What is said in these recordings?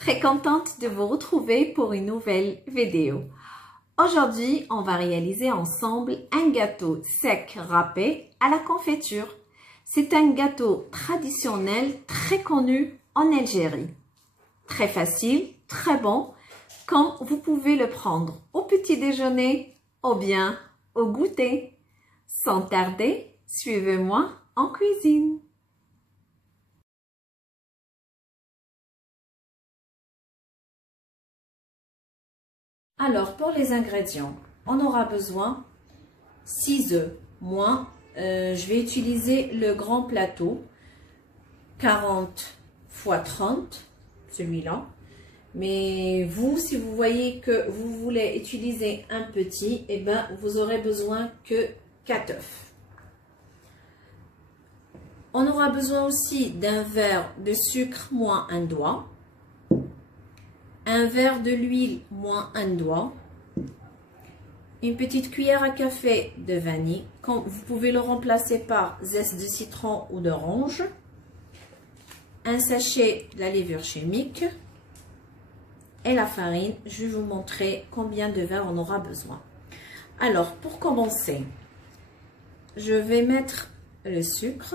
Très contente de vous retrouver pour une nouvelle vidéo. Aujourd'hui, on va réaliser ensemble un gâteau sec râpé à la confiture. C'est un gâteau traditionnel très connu en Algérie. Très facile, très bon, quand vous pouvez le prendre au petit déjeuner ou bien au goûter. Sans tarder, suivez-moi en cuisine. Alors, pour les ingrédients, on aura besoin 6 œufs. Moi, je vais utiliser le grand plateau, 40 x 30, celui-là. Mais vous, si vous voyez que vous voulez utiliser un petit, eh ben, vous aurez besoin que 4 œufs. On aura besoin aussi d'un verre de sucre moins un doigt. Un verre de l'huile moins un doigt, une petite cuillère à café de vanille, vous pouvez le remplacer par zeste de citron ou d'orange, un sachet de la levure chimique et la farine. Je vais vous montrer combien de verres on aura besoin. Alors, pour commencer, je vais mettre le sucre.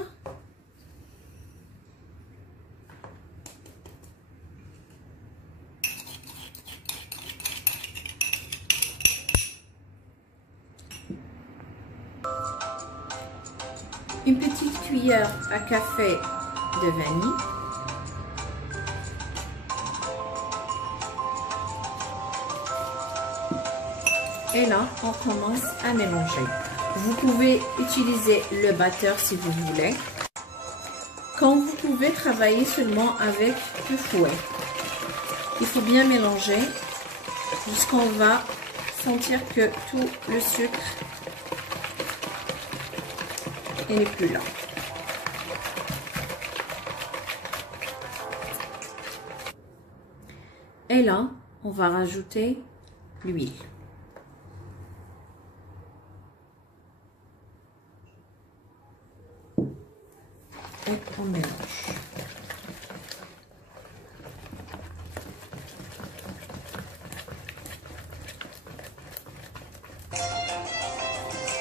Une petite cuillère à café de vanille. Et là, on commence à mélanger. Vous pouvez utiliser le batteur si vous voulez. Quand vous pouvez travailler seulement avec le fouet. Il faut bien mélanger jusqu'on va sentir que tout le sucre n'est plus là. Et là, on va rajouter l'huile. Et on mélange.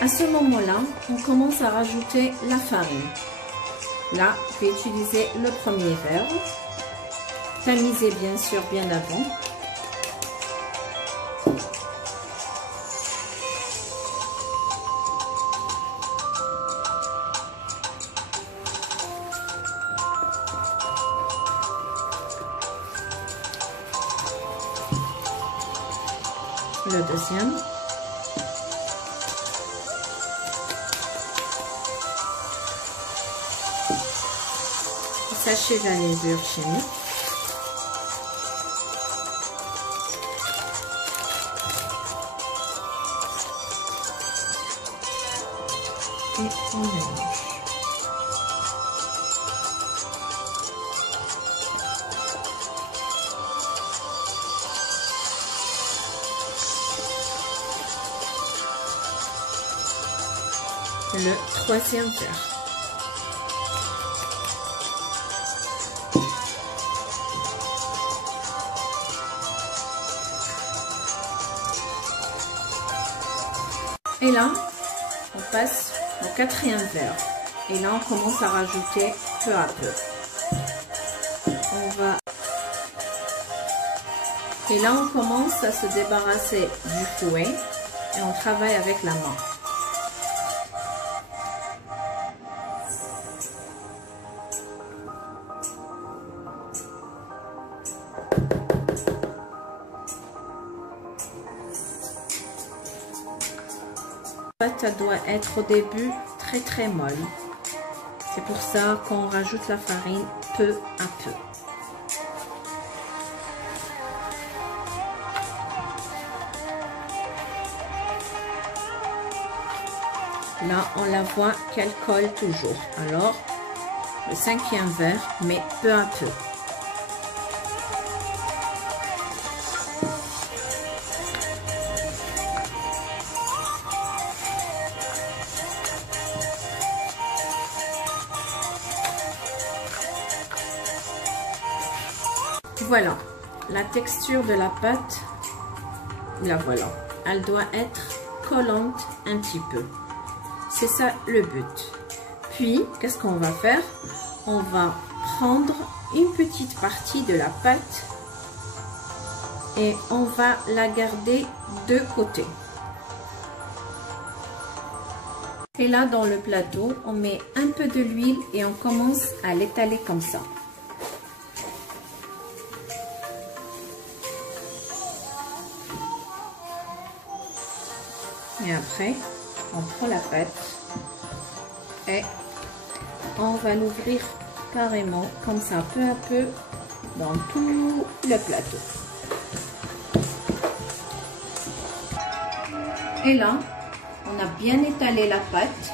À ce moment-là, on commence à rajouter la farine. Là, je vais utiliser le premier verre. Tamisez bien sûr bien avant. Le deuxième. Sachet de la levure chimique. Et on mélange. Le troisième verre. Et là, on passe au quatrième verre. Et là, on commence à rajouter peu à peu. Et là, on commence à se débarrasser du fouet et on travaille avec la main. La pâte doit être au début très molle. C'est pour ça qu'on rajoute la farine peu à peu. Là, on la voit qu'elle colle toujours. Alors, le cinquième verre, mais peu à peu. Voilà, la texture de la pâte, la voilà. Elle doit être collante un petit peu. C'est ça le but. Puis, qu'est-ce qu'on va faire? On va prendre une petite partie de la pâte et on va la garder de côté. Et là, dans le plateau, on met un peu de l'huile et on commence à l'étaler comme ça. Et après, on prend la pâte et on va l'ouvrir carrément comme ça, peu à peu, dans tout le plateau. Et là, on a bien étalé la pâte.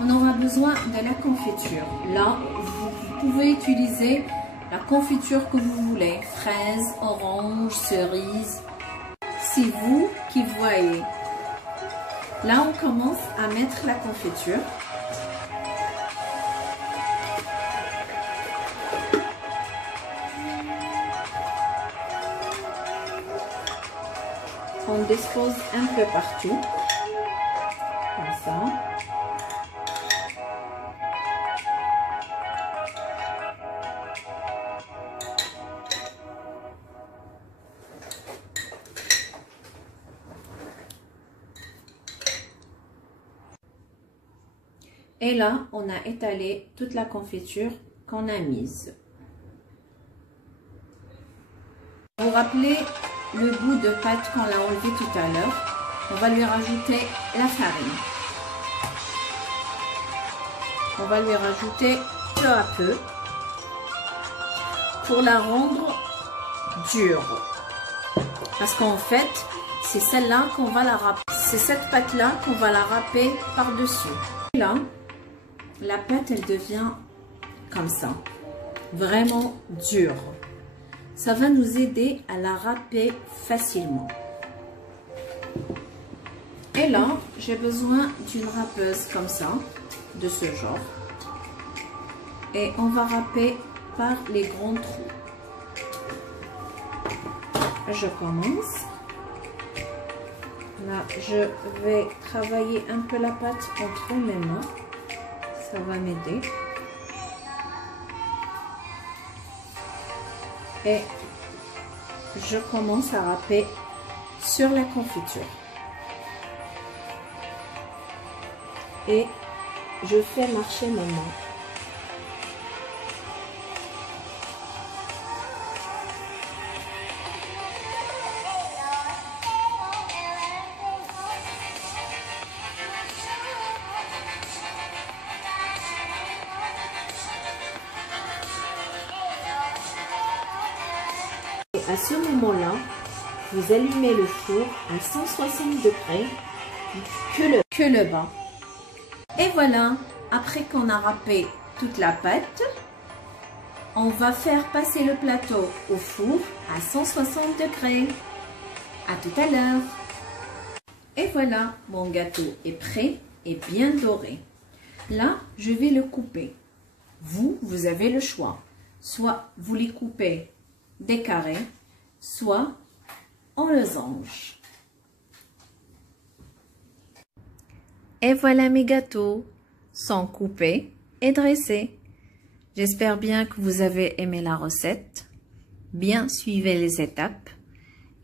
On aura besoin de la confiture. Là, vous pouvez utiliser la confiture que vous voulez. Fraises, oranges, cerises. C'est vous qui voyez. Là, on commence à mettre la confiture. On dispose un peu partout. Comme ça. Et là, on a étalé toute la confiture qu'on a mise. Vous vous rappelez le bout de pâte qu'on l'a enlevé tout à l'heure? On va lui rajouter la farine. On va lui rajouter peu à peu pour la rendre dure. Parce qu'en fait, c'est celle-là qu'on va la râper. C'est cette pâte-là qu'on va la râper par-dessus. Là, la pâte, elle devient comme ça, vraiment dure. Ça va nous aider à la râper facilement. Et là, j'ai besoin d'une râpeuse comme ça, de ce genre. Et on va râper par les grands trous. Je commence. Là, je vais travailler un peu la pâte entre mes mains. Ça va m'aider. Et je commence à râper sur la confiture. Et je fais marcher mes mains. À ce moment-là, vous allumez le four à 160 degrés que le bas. Et voilà, après qu'on a râpé toute la pâte, on va faire passer le plateau au four à 160 degrés. À tout à l'heure. Et voilà, mon gâteau est prêt et bien doré. Là, je vais le couper. Vous avez le choix. Soit vous les coupez des carrés, soit en losange. Et voilà mes gâteaux, sont coupés et dressés. J'espère bien que vous avez aimé la recette. Bien suivez les étapes.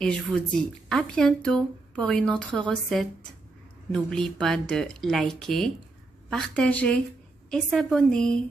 Et je vous dis à bientôt pour une autre recette. N'oubliez pas de liker, partager et s'abonner.